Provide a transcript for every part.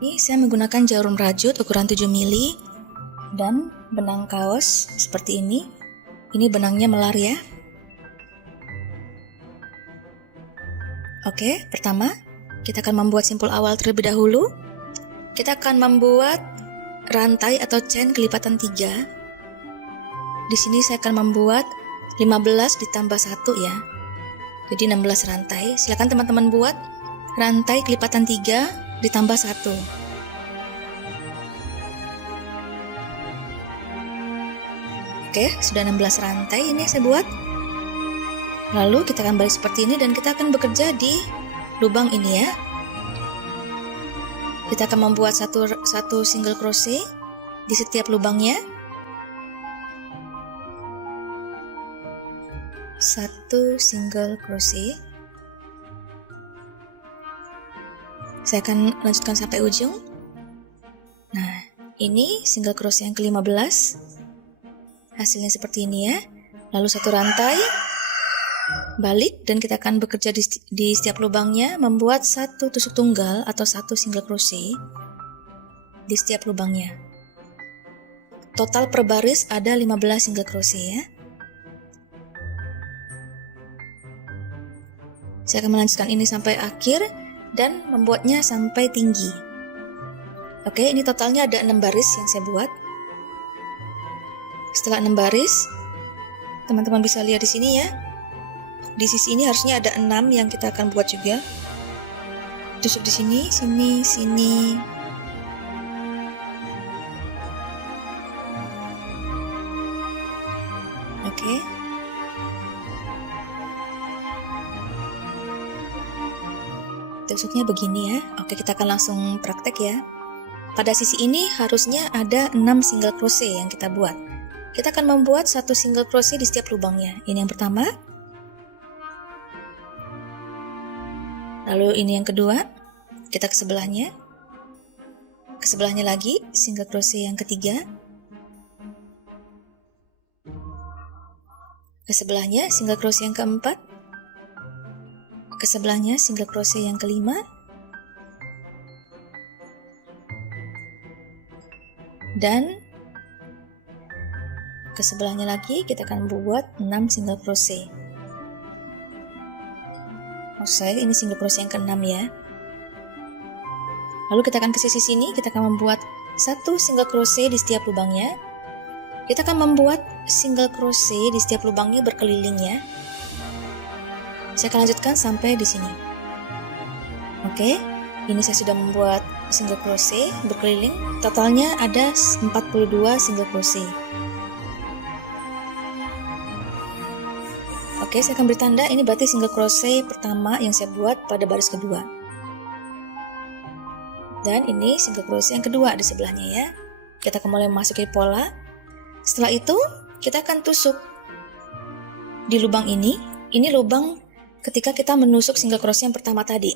Ini saya menggunakan jarum rajut ukuran 7 mili dan benang kaos seperti ini. Ini benangnya melar ya. Oke, pertama kita akan membuat simpul awal terlebih dahulu. Kita akan membuat rantai atau chain kelipatan 3. Di sini saya akan membuat 15 ditambah 1 ya. Jadi 16 rantai. Silakan teman-teman buat rantai kelipatan 3 ditambah 1. Oke, sudah 16 rantai ini saya buat. Lalu kita akan balik seperti ini dan kita akan bekerja di lubang ini ya. Kita akan membuat satu single crochet di setiap lubangnya. Satu single crochet. Saya akan lanjutkan sampai ujung. Nah, ini single crochet yang ke-15. Hasilnya seperti ini ya. Lalu satu rantai, balik, dan kita akan bekerja di setiap lubangnya, membuat satu tusuk tunggal atau satu single crochet di setiap lubangnya. Total per baris ada 15 single crochet ya. Saya akan melanjutkan ini sampai akhir dan membuatnya sampai tinggi. Oke, ini totalnya ada 6 baris yang saya buat. Setelah 6 baris, teman-teman bisa lihat di sini ya. Di sisi ini harusnya ada 6 yang kita akan buat juga. Tusuk di sini, sini, sini. Oke. Tusuknya begini ya. Oke, kita akan langsung praktek ya. Pada sisi ini harusnya ada 6 single crochet yang kita buat. Kita akan membuat satu single crochet di setiap lubangnya. Ini yang pertama. Lalu ini yang kedua. Kita ke sebelahnya. Ke sebelahnya lagi single crochet yang ketiga. Ke sebelahnya single crochet yang keempat. Ke sebelahnya single crochet yang kelima. Dan ke sebelahnya lagi kita akan buat 6 single crochet. Maksud saya ini single crochet yang ke-6 ya. Lalu kita akan ke sisi sini, kita akan membuat satu single crochet di setiap lubangnya. Kita akan membuat single crochet di setiap lubangnya berkeliling ya. Saya akan lanjutkan sampai di sini. Oke, ini saya sudah membuat single crochet berkeliling. Totalnya ada 42 single crochet. Oke, saya akan beri tanda. Ini berarti single crochet pertama yang saya buat pada baris kedua. Dan ini single crochet yang kedua di sebelahnya ya. Kita akan mulai memasuki pola. Setelah itu, kita akan tusuk di lubang ini. Ini lubang ketika kita menusuk single crochet yang pertama tadi.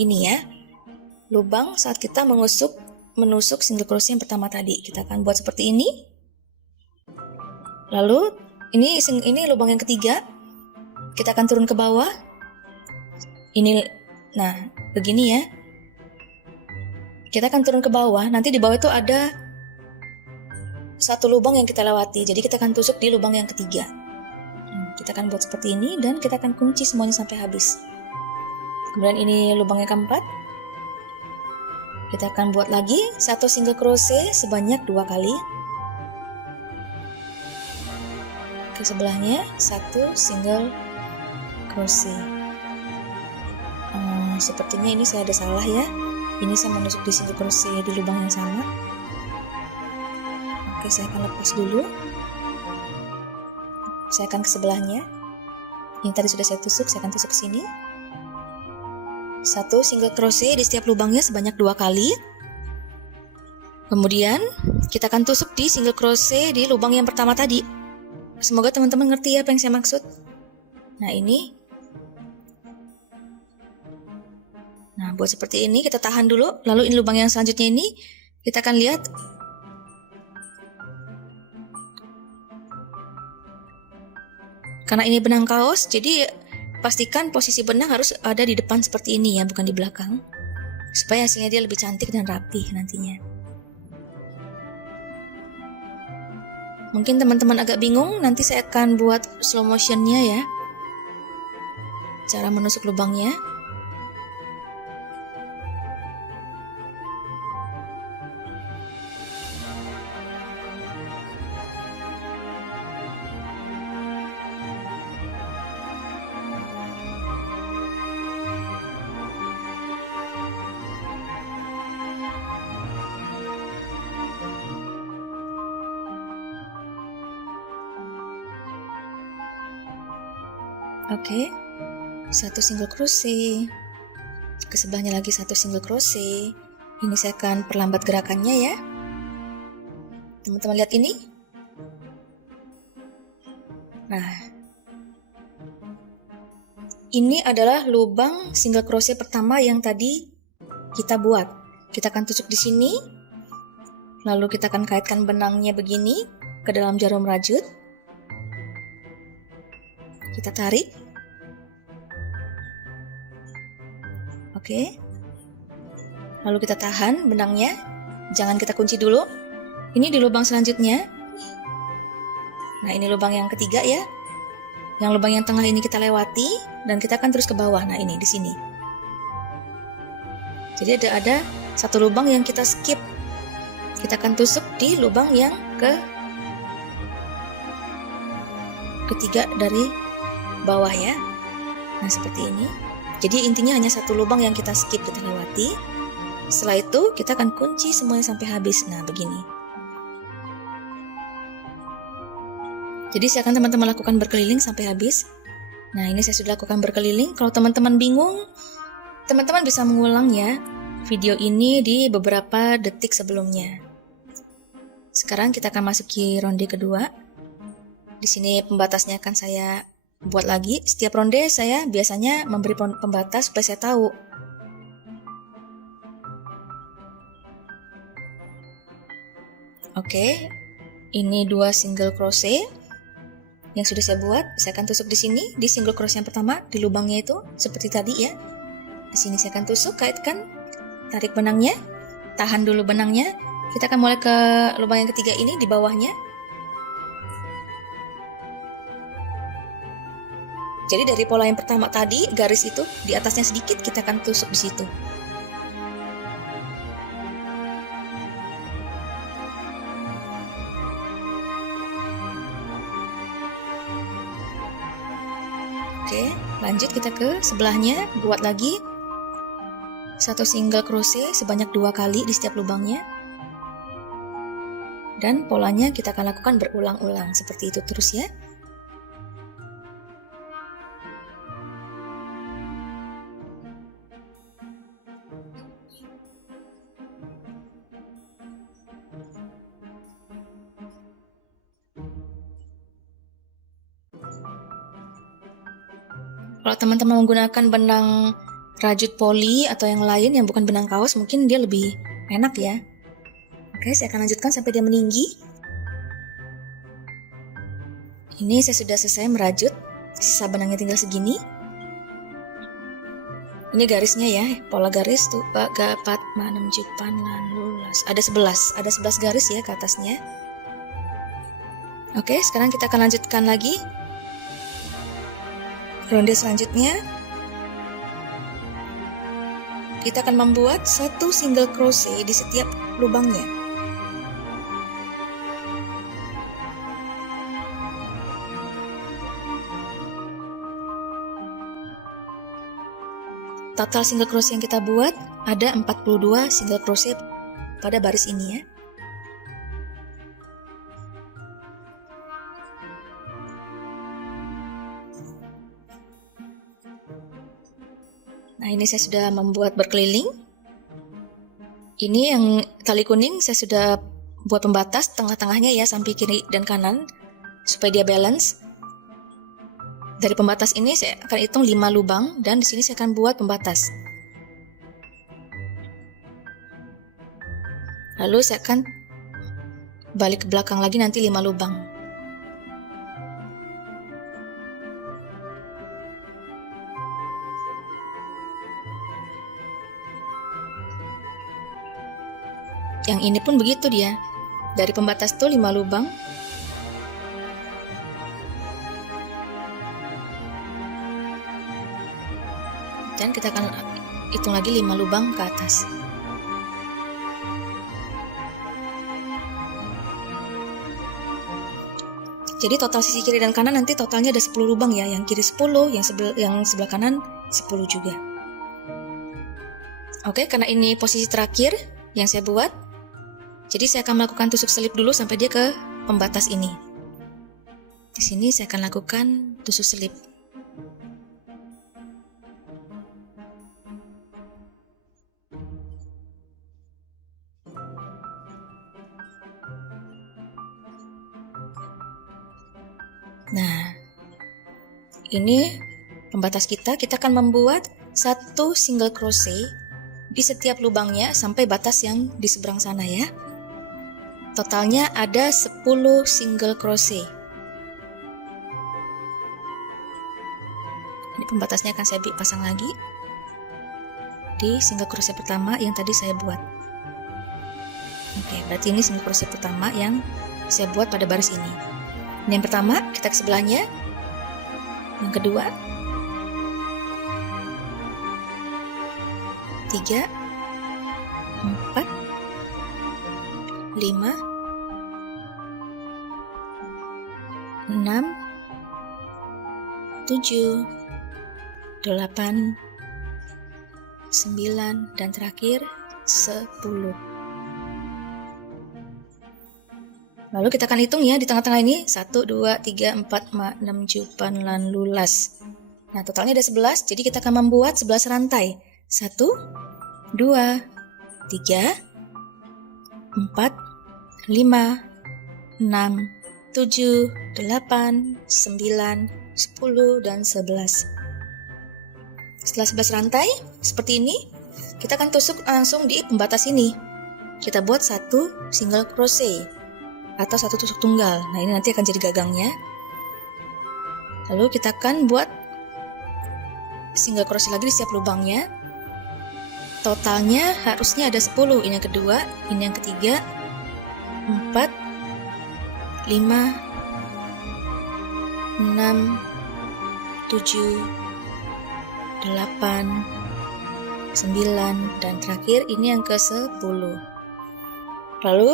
Ini ya. Lubang saat kita menusuk single crochet yang pertama tadi. Kita akan buat seperti ini. Lalu ini lubang yang ketiga. Kita akan turun ke bawah. Ini, nah begini ya. Kita akan turun ke bawah. Nanti di bawah itu ada satu lubang yang kita lewati. Jadi kita akan tusuk di lubang yang ketiga. Kita akan buat seperti ini dan kita akan kunci semuanya sampai habis. Kemudian ini lubang yang keempat. Kita akan buat lagi satu single crochet sebanyak 2 kali. Ke sebelahnya satu single crochet. Sepertinya ini saya ada salah ya. Ini saya menusuk di single crochet di lubang yang sama. Oke, saya akan lepas dulu. Saya akan ke sebelahnya. Ini tadi sudah saya tusuk, saya akan tusuk ke sini. Satu single crochet di setiap lubangnya sebanyak 2 kali. Kemudian kita akan tusuk di single crochet di lubang yang pertama tadi. Semoga teman-teman ngerti ya apa yang saya maksud. Nah ini. Nah buat seperti ini kita tahan dulu. Lalu ini lubang yang selanjutnya ini kita akan lihat. Karena ini benang kaos, jadi pastikan posisi benang harus ada di depan seperti ini ya, bukan di belakang. supaya hasilnya dia lebih cantik dan rapih nantinya. Mungkin teman-teman agak bingung, nanti saya akan buat slow motionnya ya, cara menusuk lubangnya. Oke, satu single crochet, ke sebelahnya lagi satu single crochet. Ini saya akan perlambat gerakannya ya. Teman-teman lihat ini. Nah, ini adalah lubang single crochet pertama yang tadi kita buat. Kita akan tusuk di sini, lalu kita akan kaitkan benangnya begini ke dalam jarum rajut. Kita tarik. Oke. Lalu kita tahan benangnya. Jangan kita kunci dulu. Ini di lubang selanjutnya. Nah, ini lubang yang ketiga ya. Yang lubang yang tengah ini kita lewati dan kita akan terus ke bawah. Nah, ini di sini. Jadi ada satu lubang yang kita skip. Kita akan tusuk di lubang yang ketiga dari bawah ya. Nah, seperti ini. Jadi intinya hanya satu lubang yang kita skip, kita lewati. Setelah itu kita akan kunci semuanya sampai habis. Nah, begini. Jadi silakan teman-teman lakukan berkeliling sampai habis. Nah, ini saya sudah lakukan berkeliling. Kalau teman-teman bingung, teman-teman bisa mengulang ya video ini di beberapa detik sebelumnya. Sekarang kita akan masuki ronde kedua. Di sini pembatasnya akan saya buat lagi. Setiap ronde saya biasanya memberi pembatas supaya saya tahu. Oke, ini 2 single crochet yang sudah saya buat. Saya akan tusuk di sini di single crochet yang pertama di lubangnya itu seperti tadi ya. Di sini saya akan tusuk, kaitkan, tarik benangnya, tahan dulu benangnya. Kita akan mulai ke lubang yang ketiga ini di bawahnya. Jadi dari pola yang pertama tadi, garis itu di atasnya sedikit, kita akan tusuk di situ. Oke, lanjut kita ke sebelahnya, buat lagi satu single crochet sebanyak 2 kali di setiap lubangnya. Dan polanya kita akan lakukan berulang-ulang, seperti itu terus ya. Kalau teman-teman menggunakan benang rajut poli atau yang lain yang bukan benang kaos, mungkin dia lebih enak ya. Oke, saya akan lanjutkan sampai dia meninggi. Ini saya sudah selesai merajut, sisa benangnya tinggal segini. Ini garisnya ya, pola garis tuh, 4, 6, 7, 8, ada 11 garis ya ke atasnya. Oke, sekarang kita akan lanjutkan lagi ronde selanjutnya. Kita akan membuat satu single crochet di setiap lubangnya. Total single crochet yang kita buat ada 42 single crochet pada baris ini ya. Nah, ini saya sudah membuat berkeliling. Ini yang tali kuning saya sudah buat pembatas tengah-tengahnya ya, samping kiri dan kanan supaya dia balance. Dari pembatas ini saya akan hitung 5 lubang dan di sini saya akan buat pembatas. Lalu saya akan balik ke belakang lagi nanti 5 lubang. Yang ini pun begitu dia. Dari pembatas tuh 5 lubang. Dan kita akan hitung lagi 5 lubang ke atas. Jadi total sisi kiri dan kanan nanti totalnya ada 10 lubang ya. Yang kiri 10, yang sebelah kanan 10 juga. Oke, karena ini posisi terakhir yang saya buat, jadi saya akan melakukan tusuk selip dulu sampai dia ke pembatas ini. Di sini saya akan lakukan tusuk selip. Nah, ini pembatas kita akan membuat 1 single crochet di setiap lubangnya sampai batas yang di seberang sana ya. Totalnya ada 10 single crochet. Ini pembatasnya akan saya pasang lagi di single crochet pertama yang tadi saya buat. Oke, berarti ini single crochet pertama yang saya buat pada baris ini. Ini yang pertama, kita ke sebelahnya. Yang kedua, 3, 4, 5, 6, 7, 8, 9, dan terakhir 10. Lalu kita akan hitung ya di tengah-tengah ini 1, 2, 3, 4, 5, 6, 7, 8, lulas. Nah totalnya ada 11, jadi kita akan membuat 11 rantai. 1, 2, 3, 4, 5, 6, 7, 8, 9, 10, dan 11. Setelah 11 rantai seperti ini, kita akan tusuk langsung di pembatas ini. Kita buat 1 single crochet atau 1 tusuk tunggal. Nah ini nanti akan jadi gagangnya. Lalu kita akan buat single crochet lagi di setiap lubangnya. Totalnya harusnya ada 10. Ini yang kedua, ini yang ketiga, 4, 5, 6, 7, 8, 9, dan terakhir ini yang ke-10. Lalu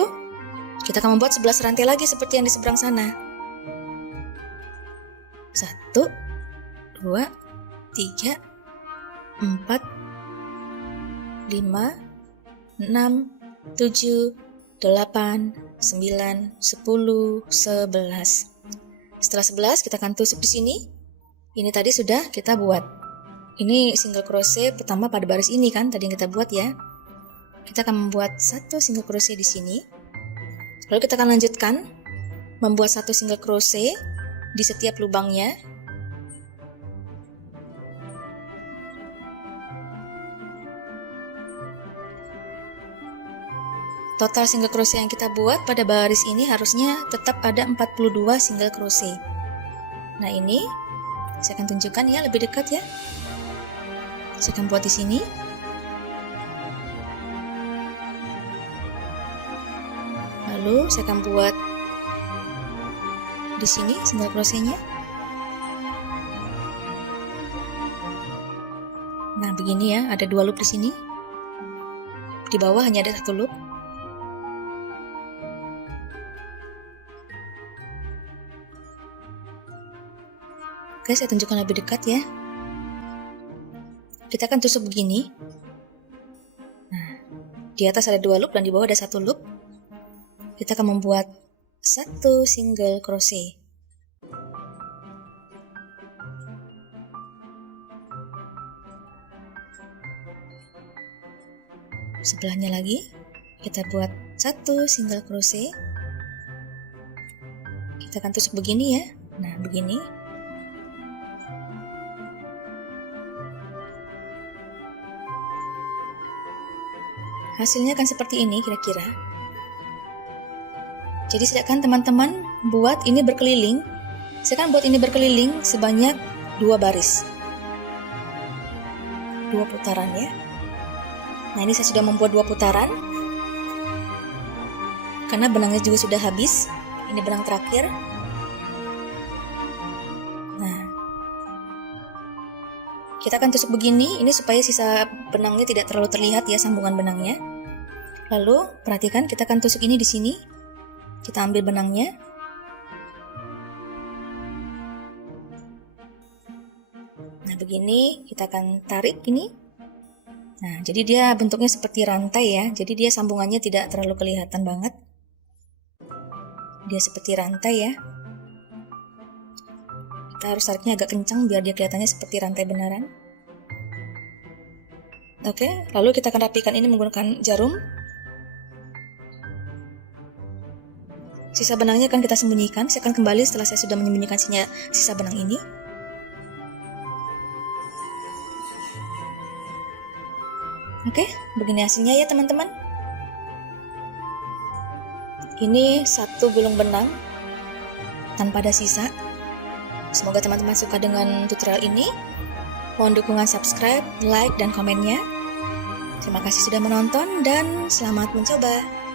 kita akan membuat 11 rantai lagi seperti yang di seberang sana. 1, 2, 3, 4, 5, 6, 7, 8, 9, 10, 11. Setelah 11 kita akan tusuk di sini. Ini tadi sudah kita buat. Ini single crochet pertama pada baris ini kan tadi yang kita buat ya. Kita akan membuat 1 single crochet di sini. Lalu kita akan lanjutkan membuat 1 single crochet di setiap lubangnya. Total single crochet yang kita buat pada baris ini harusnya tetap ada 42 single crochet. Nah ini saya akan tunjukkan ya lebih dekat ya. Saya akan buat di sini. Lalu saya akan buat di sini single crochetnya. Nah begini ya, ada 2 loop di sini. Di bawah hanya ada 1 loop. Oke, saya tunjukkan lebih dekat ya. Kita akan tusuk begini. Nah, di atas ada 2 loop dan di bawah ada 1 loop. Kita akan membuat 1 single crochet. Sebelahnya lagi, kita buat 1 single crochet. Kita akan tusuk begini ya. Nah, begini. Hasilnya akan seperti ini kira-kira. Jadi silakan teman-teman buat ini berkeliling. Saya akan buat ini berkeliling sebanyak 2 baris. 2 putaran ya. Nah ini saya sudah membuat 2 putaran. karena benangnya juga sudah habis. Ini benang terakhir. Nah, kita akan tusuk begini, ini supaya sisa benangnya tidak terlalu terlihat ya, sambungan benangnya. Lalu perhatikan, kita akan tusuk ini di sini. Kita ambil benangnya. Nah, begini kita akan tarik ini. Nah, jadi dia bentuknya seperti rantai ya. Jadi dia sambungannya tidak terlalu kelihatan banget. Dia seperti rantai ya. Kita harus tariknya agak kencang biar dia kelihatannya seperti rantai beneran. Oke, lalu kita akan rapikan ini menggunakan jarum. Sisa benangnya akan kita sembunyikan. Saya akan kembali setelah saya sudah menyembunyikan sisa benang ini. Oke, begini hasilnya ya teman-teman. Ini satu gulung benang tanpa ada sisa. Semoga teman-teman suka dengan tutorial ini. Mohon dukungan subscribe, like, dan komennya. Terima kasih sudah menonton dan selamat mencoba.